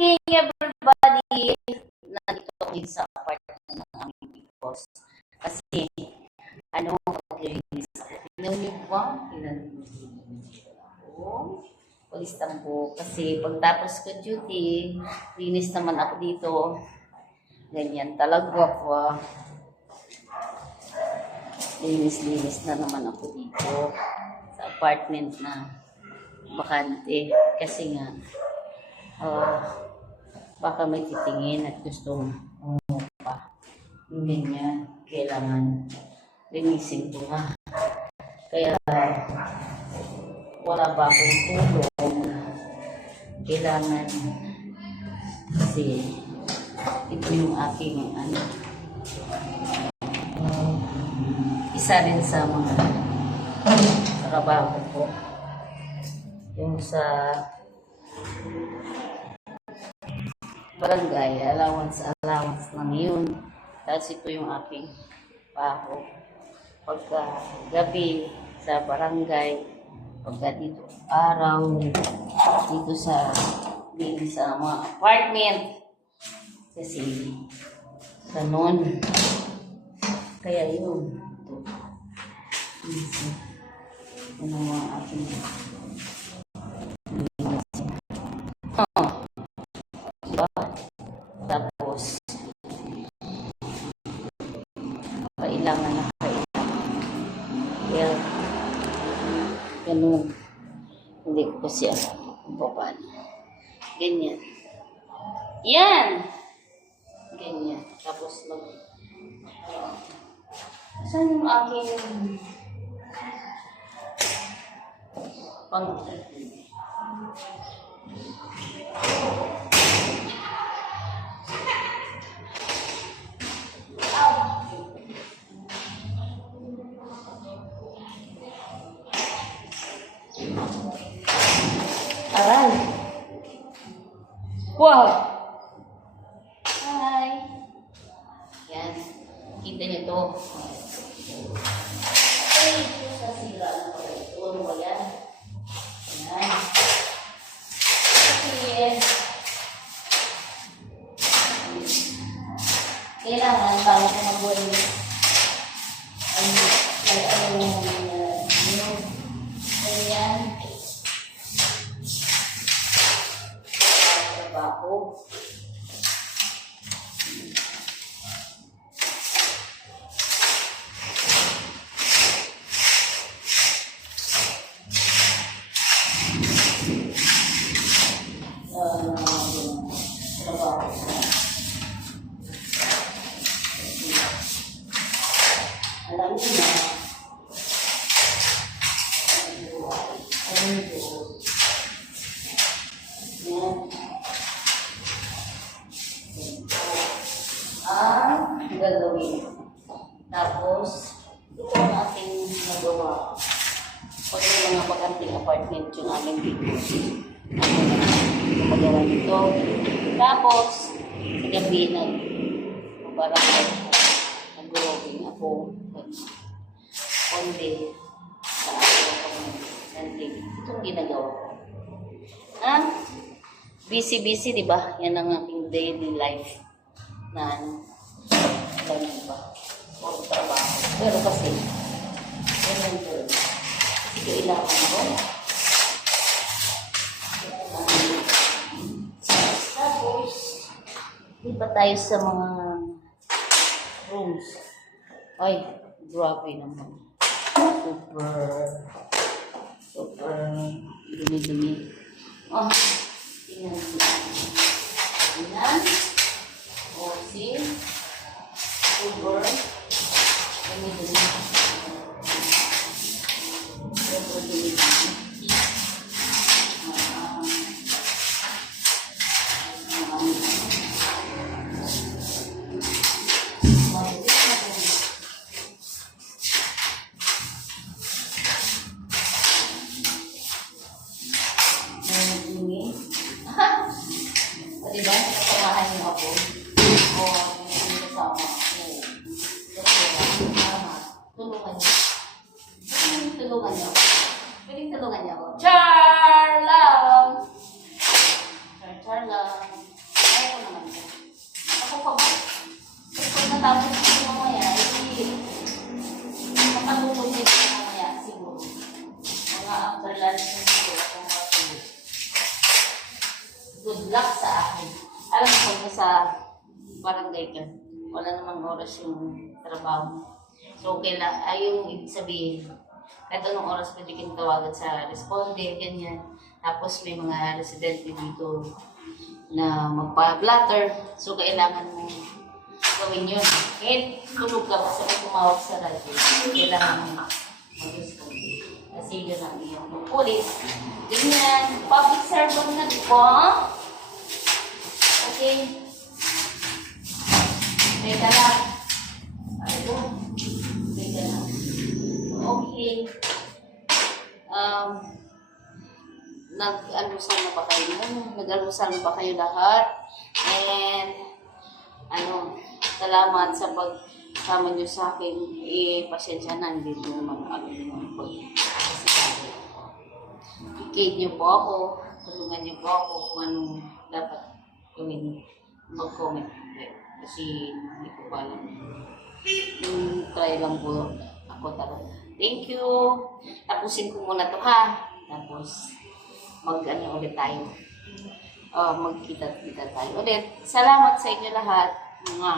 Hey everybody! Nandito ako din sa apartment ng aming big boss. Kasi, paglilinis ako. Tingnan niyo ba? Ako. Walis tambo. Kasi pagtapos ko duty, linis naman ako dito. Ganyan talaga po. Linis-linis na naman ako dito sa apartment na bakante. Kasi nga, baka may titingin at gustong umupa. Ganyan, kailangan linisin ko nga. Kaya, wala pa akong tulong. Kailangan, kasi ito yung aking isa rin sa mga trabaho ko. Yung sa barangay, allowance lang yun. Tapos ito yung aking paho. Pagka gabi sa barangay, pagka dito araw, dito sa mga apartment. Kasi ganun. Kaya yun. Ito. Yan ang mga aking tapos kailangan na kaya ganun, hindi ko kasi alam kung paano. Ganyan yan, ganyan. Tapos saan yung aking aray. Wow! Hi! Yan. Kita niyo to. Ay, ito sa sila. Ano ba yan? Yan. Kasi, kailangan bago ko mag-buhay ganyan. Trabaho. Alam niyo na, gagawin. Tapos, ito ang ating nagawa. Pag may mga bakanting apartment yung aming bigos. Magawa nito. Tapos, sa gabi nag-barangay ako. Nag-walking ako. One day, sa Sunday. Itong ginagawa ko. Busy-busy, di ba? Yan ang aking daily life na ganun ba? O trabaho. Pero kasi, ganun ko. Kasi kailangan ko. Tapos, di ba tayo sa mga rooms? Ay, grabe naman. Super dumi-dumi. Tingnan mo. Tingnan. O, see? Super dumi-dumi. Super dumi-dumi. Diba? Kasamahan niyo ako. O, yung kasama ako. Tulungan niyo. Tulungan niyo. Pwedeng tulungan niyo ako. Char lang! Char lang. kaya ko naman yan. Ako pa ba? Pag natapos ko mamaya, makatulog dito mamaya siguro. Mga after lunch na siguro kung matulog. Good luck sa akin. Alam mo kung sa barangay ka, wala namang oras yung trabaho. So, okay lang. Ay, yung ibig sabihin, kahit anong oras pwede kang tawagan sa responde, ganyan. Tapos may mga residente dito na magpa-blatter. So, kailangan mo gawin yun. Kahit tulog ka, basta may tumawag sa radyo, kailangan mo mag-responde. Kasi yun ang iyong pulis. Ganyan. Public servant na po. Okay. May dala. Ano? Okay. Nag-alusal na ba kayo? Nag-alusal na ba kayo lahat? And, salamat sa pagsama nyo sa akin. Pasensya na, hindi ko naman yung i-guide nyo po ako. Tulungan nyo po ako kung anong dapat gawin. Mag-comment. Kasi hindi ko pa alam. Try lang po ako talaga. Thank you. Tapusin ko muna to ha. Tapos ulit tayo. Magkita-kita tayo ulit. Salamat sa inyo lahat. Mga